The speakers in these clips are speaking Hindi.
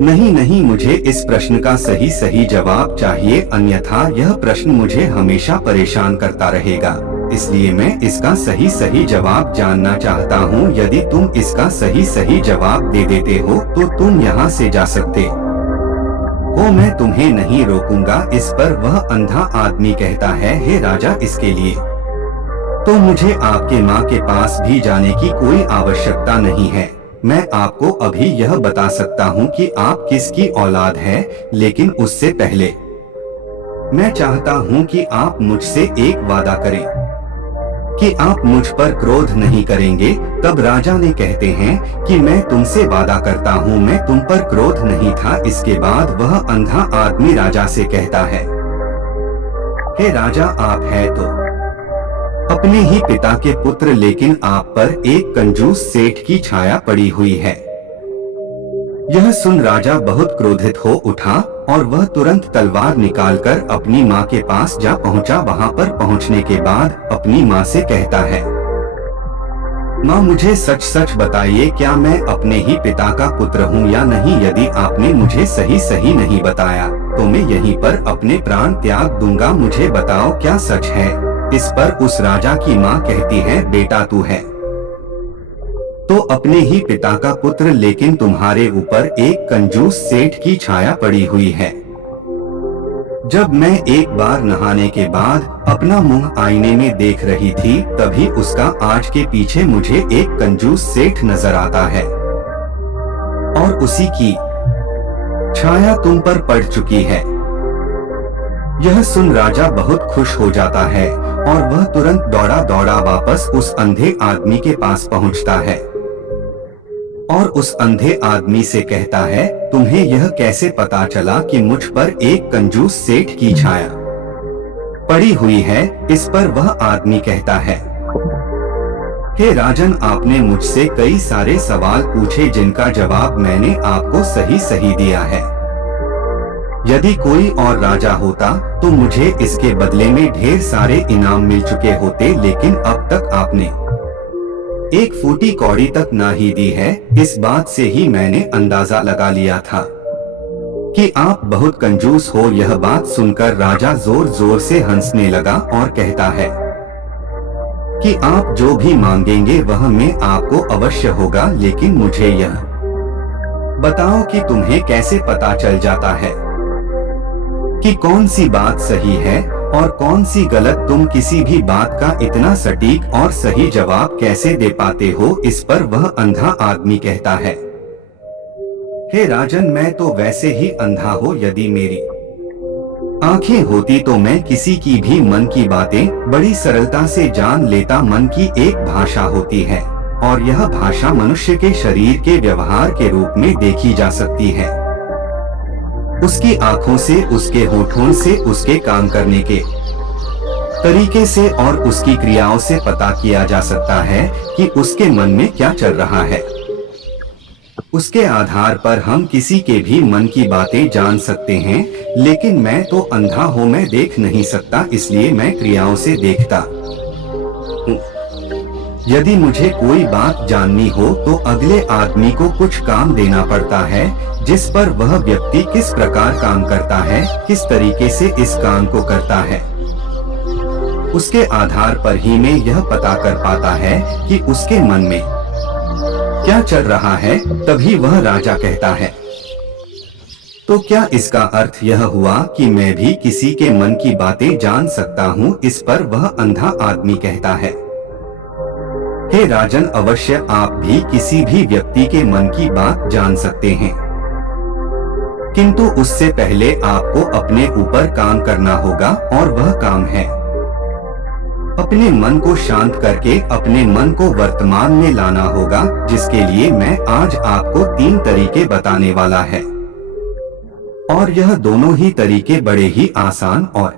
नहीं नहीं, मुझे इस प्रश्न का सही सही जवाब चाहिए, अन्यथा यह प्रश्न मुझे हमेशा परेशान करता रहेगा। इसलिए मैं इसका सही सही जवाब जानना चाहता हूँ। यदि तुम इसका सही सही जवाब दे देते हो तो तुम यहाँ से जा सकते हो, मैं तुम्हें नहीं रोकूंगा। इस पर वह अंधा आदमी कहता है, हे राजा, इसके लिए तो मुझे आपके माँ के पास भी जाने की कोई आवश्यकता नहीं है। मैं आपको अभी यह बता सकता हूँ कि आप किसकी औलाद है, लेकिन उससे पहले मैं चाहता हूँ कि आप मुझसे एक वादा करें कि आप मुझ पर क्रोध नहीं करेंगे। तब राजा ने कहते हैं कि मैं तुमसे वादा करता हूँ मैं तुम पर क्रोध नहीं था। इसके बाद वह अंधा आदमी राजा से कहता है, हे राजा, आप है तो अपने ही पिता के पुत्र, लेकिन आप पर एक कंजूस सेठ की छाया पड़ी हुई है। यह सुन राजा बहुत क्रोधित हो उठा और वह तुरंत तलवार निकालकर अपनी माँ के पास जा पहुँचा। वहाँ पर पहुँचने के बाद अपनी माँ से कहता है, माँ, मुझे सच सच बताइए, क्या मैं अपने ही पिता का पुत्र हूँ या नहीं? यदि आपने मुझे सही सही नहीं बताया तो मैं यहीं पर अपने प्राण त्याग दूंगा। मुझे बताओ, क्या सच है? इस पर उस राजा की माँ कहती है, बेटा, तू है तो अपने ही पिता का पुत्र, लेकिन तुम्हारे ऊपर एक कंजूस सेठ की छाया पड़ी हुई है। जब मैं एक बार नहाने के बाद अपना मुंह आईने में देख रही थी, तभी उसका आँच के पीछे मुझे एक कंजूस सेठ नजर आता है और उसी की छाया तुम पर पड़ चुकी है। यह सुन राजा बहुत खुश हो जाता है और वह तुरंत दौड़ा दौड़ा वापस उस अंधे आदमी के पास पहुंचता है और उस अंधे आदमी से कहता है, तुम्हें यह कैसे पता चला कि मुझ पर एक कंजूस सेठ की छाया पड़ी हुई है? इस पर वह आदमी कहता है, हे राजन, आपने मुझसे कई सारे सवाल पूछे जिनका जवाब मैंने आपको सही सही दिया है। यदि कोई और राजा होता तो मुझे इसके बदले में ढेर सारे इनाम मिल चुके होते, लेकिन अब तक आपने एक फूटी कौड़ी तक ना ही दी है। इस बात से ही मैंने अंदाजा लगा लिया था कि आप बहुत कंजूस हो। यह बात सुनकर राजा जोर जोर से हंसने लगा और कहता है कि आप जो भी मांगेंगे वह मैं आपको अवश्य होगा, लेकिन मुझे यह बताओ कि तुम्हें कैसे पता चल जाता है कि कौन सी बात सही है और कौन सी गलत? तुम किसी भी बात का इतना सटीक और सही जवाब कैसे दे पाते हो? इस पर वह अंधा आदमी कहता है, हे राजन, मैं तो वैसे ही अंधा हूँ। यदि मेरी आंखें होती तो मैं किसी की भी मन की बातें बड़ी सरलता से जान लेता। मन की एक भाषा होती है और यह भाषा मनुष्य के शरीर के व्यवहार के रूप में देखी जा सकती है। उसकी आंखों से, उसके होठों से, उसके काम करने के तरीके से और उसकी क्रियाओं से पता किया जा सकता है कि उसके मन में क्या चल रहा है। उसके आधार पर हम किसी के भी मन की बातें जान सकते हैं, लेकिन मैं तो अंधा हूँ, मैं देख नहीं सकता, इसलिए मैं क्रियाओं से देखता हूँ। यदि मुझे कोई बात जाननी हो तो अगले आदमी को कुछ काम देना पड़ता है, जिस पर वह व्यक्ति किस प्रकार काम करता है, किस तरीके से इस काम को करता है, उसके आधार पर ही मैं यह पता कर पाता है कि उसके मन में क्या चल रहा है। तभी वह राजा कहता है, तो क्या इसका अर्थ यह हुआ कि मैं भी किसी के मन की बातें जान सकता हूँ? इस पर वह अंधा आदमी कहता है, हे राजन, अवश्य आप भी किसी भी व्यक्ति के मन की बात जान सकते हैं, किंतु उससे पहले आपको अपने ऊपर काम करना होगा और वह काम है अपने मन को शांत करके अपने मन को वर्तमान में लाना होगा, जिसके लिए मैं आज आपको 3 तरीके बताने वाला है। और यह दोनों ही तरीके बड़े ही आसान और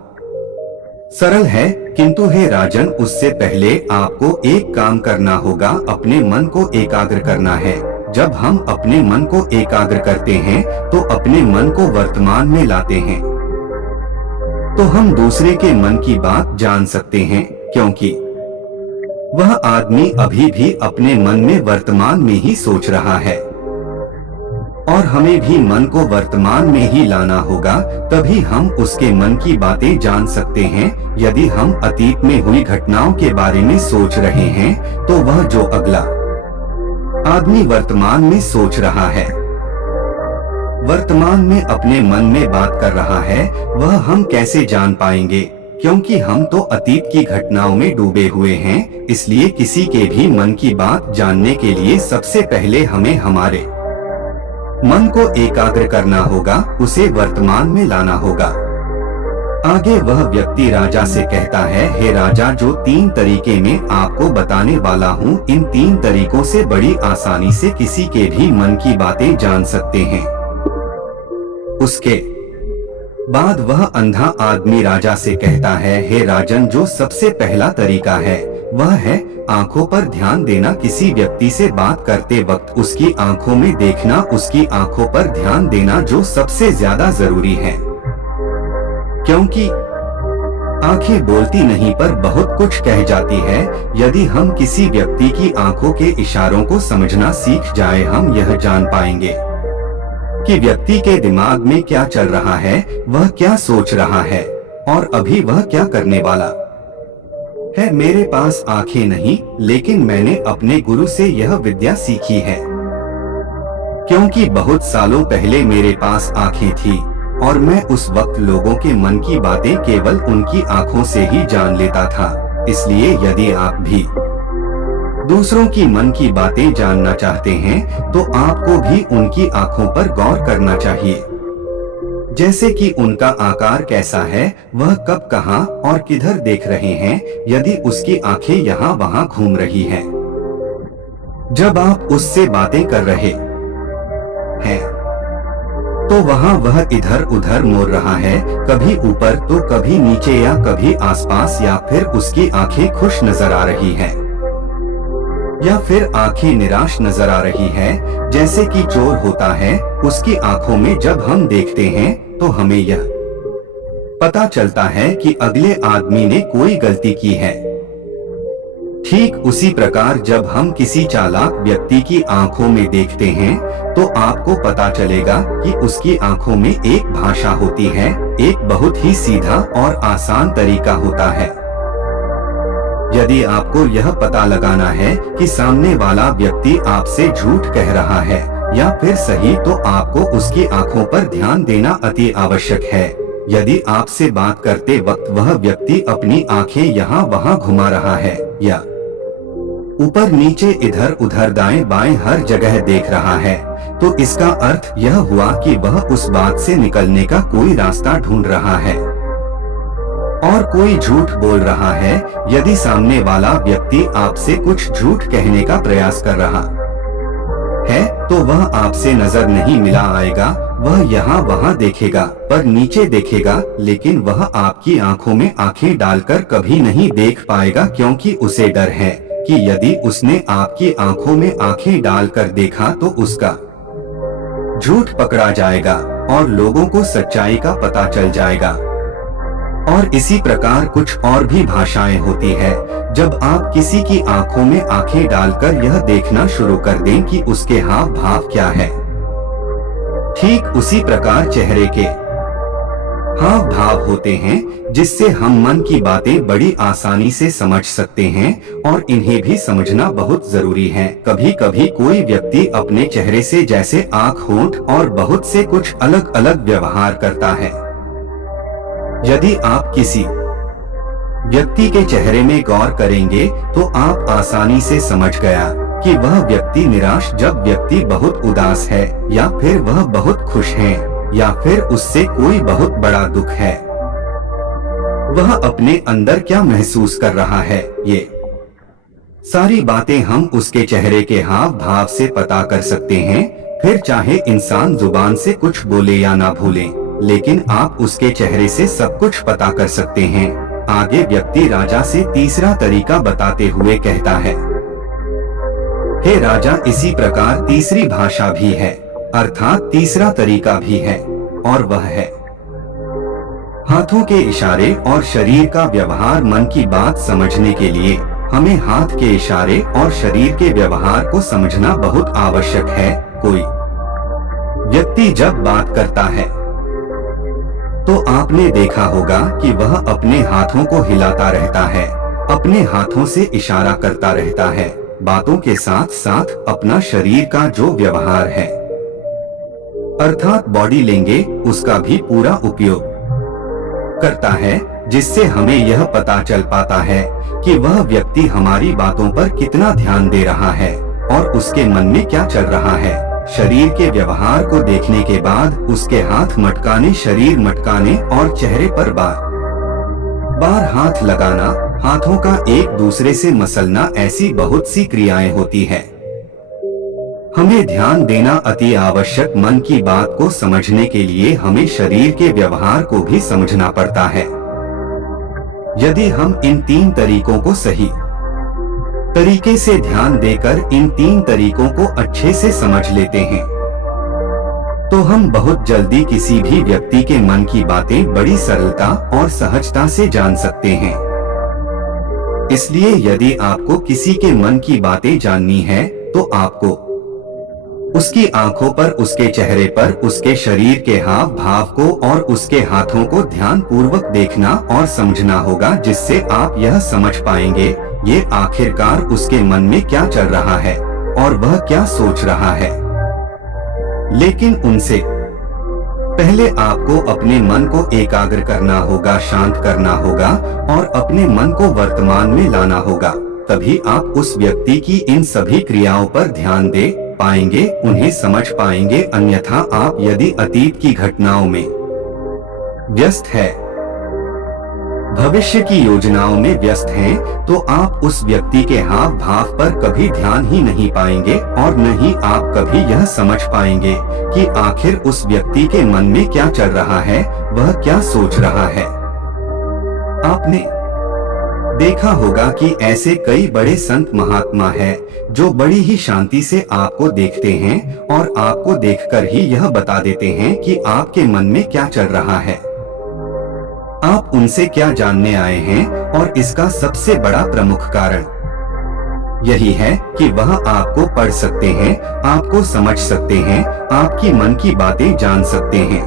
सरल है, किंतु हे राजन, उससे पहले आपको एक काम करना होगा, अपने मन को एकाग्र करना है। जब हम अपने मन को एकाग्र करते हैं तो अपने मन को वर्तमान में लाते हैं, तो हम दूसरे के मन की बात जान सकते हैं, क्योंकि वह आदमी अभी भी अपने मन में वर्तमान में ही सोच रहा है। और हमें भी मन को वर्तमान में ही लाना होगा, तभी हम उसके मन की बातें जान सकते हैं। यदि हम अतीत में हुई घटनाओं के बारे में सोच रहे हैं, तो वह जो अगला आदमी वर्तमान में सोच रहा है, वर्तमान में अपने मन में बात कर रहा है, वह हम कैसे जान पाएंगे? क्योंकि हम तो अतीत की घटनाओं में डूबे हुए हैं। इसलिए किसी के भी मन की बात जानने के लिए सबसे पहले हमें हमारे मन को एकाग्र करना होगा, उसे वर्तमान में लाना होगा। आगे वह व्यक्ति राजा से कहता है, हे राजा, जो 3 तरीके में आपको बताने वाला हूँ, इन 3 तरीकों से बड़ी आसानी से किसी के भी मन की बातें जान सकते हैं। उसके बाद वह अंधा आदमी राजा से कहता है, हे राजन, जो सबसे पहला तरीका है वह है आंखों पर ध्यान देना। किसी व्यक्ति से बात करते वक्त उसकी आंखों में देखना, उसकी आंखों पर ध्यान देना जो सबसे ज्यादा जरूरी है। क्योंकि आंखें बोलती नहीं पर बहुत कुछ कह जाती है। यदि हम किसी व्यक्ति की आंखों के इशारों को समझना सीख जाए, हम यह जान पाएंगे कि व्यक्ति के दिमाग में क्या चल रहा है, वह क्या सोच रहा है और अभी वह क्या करने वाला है। मेरे पास आंखें नहीं, लेकिन मैंने अपने गुरु से यह विद्या सीखी है। क्योंकि बहुत सालों पहले मेरे पास आंखें थी और मैं उस वक्त लोगों के मन की बातें केवल उनकी आंखों से ही जान लेता था। इसलिए यदि आप भी दूसरों की मन की बातें जानना चाहते हैं, तो आपको भी उनकी आंखों पर गौर करना चाहिए। जैसे कि उनका आकार कैसा है, वह कब, कहां और किधर देख रहे हैं। यदि उसकी आंखें यहाँ वहाँ घूम रही हैं, जब आप उससे बातें कर रहे हैं, तो वहाँ वह इधर उधर मोड़ रहा है, कभी ऊपर तो कभी नीचे या कभी आसपास, या फिर उसकी आंखें खुश नजर आ रही हैं, या फिर आंखें निराश नजर आ रही है। जैसे कि चोर होता है, उसकी आंखों में जब हम देखते हैं तो हमें यह पता चलता है कि अगले आदमी ने कोई गलती की है। ठीक उसी प्रकार जब हम किसी चालाक व्यक्ति की आंखों में देखते हैं, तो आपको पता चलेगा कि उसकी आंखों में एक भाषा होती है, एक बहुत ही सीधा और आसान तरीका होता है। यदि आपको यह पता लगाना है कि सामने वाला व्यक्ति आपसे झूठ कह रहा है या फिर सही, तो आपको उसकी आंखों पर ध्यान देना अति आवश्यक है। यदि आपसे बात करते वक्त वह व्यक्ति अपनी आंखें यहाँ वहाँ घुमा रहा है या ऊपर नीचे इधर उधर दाएं बाएं हर जगह देख रहा है, तो इसका अर्थ यह हुआ कि वह उस बात से निकलने का कोई रास्ता ढूंढ रहा है और कोई झूठ बोल रहा है। यदि सामने वाला व्यक्ति आपसे कुछ झूठ कहने का प्रयास कर रहा है, तो वह आपसे नजर नहीं मिला आएगा, वह यहाँ वहाँ देखेगा पर नीचे देखेगा, लेकिन वह आपकी आंखों में आंखें डालकर कभी नहीं देख पाएगा, क्योंकि उसे डर है कि यदि उसने आपकी आंखों में आंखें डालकर देखा तो उसका झूठ पकड़ा जाएगा और लोगों को सच्चाई का पता चल जाएगा। और इसी प्रकार कुछ और भी भाषाएं होती है। जब आप किसी की आंखों में आंखें डालकर यह देखना शुरू कर दें कि उसके हाव भाव क्या है, ठीक उसी प्रकार चेहरे के हाव भाव होते हैं, जिससे हम मन की बातें बड़ी आसानी से समझ सकते हैं और इन्हें भी समझना बहुत जरूरी है। कभी कभी कोई व्यक्ति अपने चेहरे से जैसे आंख, होंठ और बहुत से कुछ अलग अलग व्यवहार करता है। यदि आप किसी व्यक्ति के चेहरे में गौर करेंगे तो आप आसानी से समझ गया कि वह व्यक्ति निराश, जब व्यक्ति बहुत उदास है, या फिर वह बहुत खुश है, या फिर उससे कोई बहुत बड़ा दुख है, वह अपने अंदर क्या महसूस कर रहा है। ये सारी बातें हम उसके चेहरे के हाव भाव से पता कर सकते हैं। फिर चाहे इंसान जुबान से कुछ बोले या ना बोले, लेकिन आप उसके चेहरे से सब कुछ पता कर सकते हैं। आगे व्यक्ति राजा से तीसरा तरीका बताते हुए कहता है, हे राजा, इसी प्रकार तीसरी भाषा भी है, अर्थात तीसरा तरीका भी है, और वह है हाथों के इशारे और शरीर का व्यवहार। मन की बात समझने के लिए हमें हाथ के इशारे और शरीर के व्यवहार को समझना बहुत आवश्यक है। कोई व्यक्ति जब बात करता है तो आपने देखा होगा कि वह अपने हाथों को हिलाता रहता है, अपने हाथों से इशारा करता रहता है। बातों के साथ साथ अपना शरीर का जो व्यवहार है अर्थात बॉडी लैंग्वेज, उसका भी पूरा उपयोग करता है, जिससे हमें यह पता चल पाता है कि वह व्यक्ति हमारी बातों पर कितना ध्यान दे रहा है और उसके मन में क्या चल रहा है। शरीर के व्यवहार को देखने के बाद उसके हाथ मटकाने, शरीर मटकाने और चेहरे पर बार बार हाथ लगाना, हाथों का एक दूसरे से मसलना, ऐसी बहुत सी क्रियाएं होती है। हमें ध्यान देना अति आवश्यक। मन की बात को समझने के लिए हमें शरीर के व्यवहार को भी समझना पड़ता है। यदि हम इन 3 तरीकों को सही तरीके से ध्यान देकर इन 3 तरीकों को अच्छे से समझ लेते हैं तो हम बहुत जल्दी किसी भी व्यक्ति के मन की बातें बड़ी सरलता और सहजता से जान सकते हैं। इसलिए यदि आपको किसी के मन की बातें जाननी है तो आपको उसकी आंखों पर, उसके चेहरे पर, उसके शरीर के हाव भाव को और उसके हाथों को ध्यान पूर्वक देखना और समझना होगा, जिससे आप यह समझ पाएंगे ये आखिरकार उसके मन में क्या चल रहा है और वह क्या सोच रहा है। लेकिन उनसे पहले आपको अपने मन को एकाग्र करना होगा, शांत करना होगा और अपने मन को वर्तमान में लाना होगा। तभी आप उस व्यक्ति की इन सभी क्रियाओं पर ध्यान दे पाएंगे, उन्हें समझ पाएंगे। अन्यथा आप यदि अतीत की घटनाओं में व्यस्त है, भविष्य की योजनाओं में व्यस्त हैं, तो आप उस व्यक्ति के हाव भाव पर कभी ध्यान ही नहीं पाएंगे और न ही आप कभी यह समझ पाएंगे कि आखिर उस व्यक्ति के मन में क्या चल रहा है, वह क्या सोच रहा है। आपने देखा होगा कि ऐसे कई बड़े संत महात्मा हैं जो बड़ी ही शांति से आपको देखते हैं और आपको देखकर ही यह बता देते हैं कि आपके मन में क्या चल रहा है, आप उनसे क्या जानने आए हैं। और इसका सबसे बड़ा प्रमुख कारण यही है कि वह आपको पढ़ सकते हैं, आपको समझ सकते हैं, आपकी मन की बातें जान सकते हैं,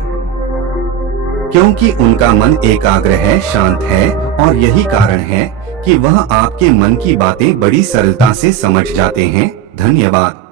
क्योंकि उनका मन एकाग्र है, शांत है और यही कारण है कि वह आपके मन की बातें बड़ी सरलता से समझ जाते हैं। धन्यवाद।